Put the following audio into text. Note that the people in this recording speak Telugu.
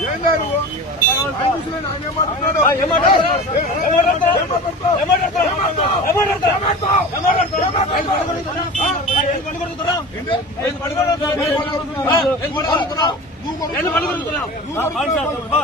ఏం నువ్వు ఆయన ఏం మాట్లాడుతున్నాడు? ఏం మాట్లాడుతావు? ఏం మాట్లాడుతావు? ఏం మాట్లాడుతావు? ఏం మాట్లాడుతావు? ఏంటి? నువ్వు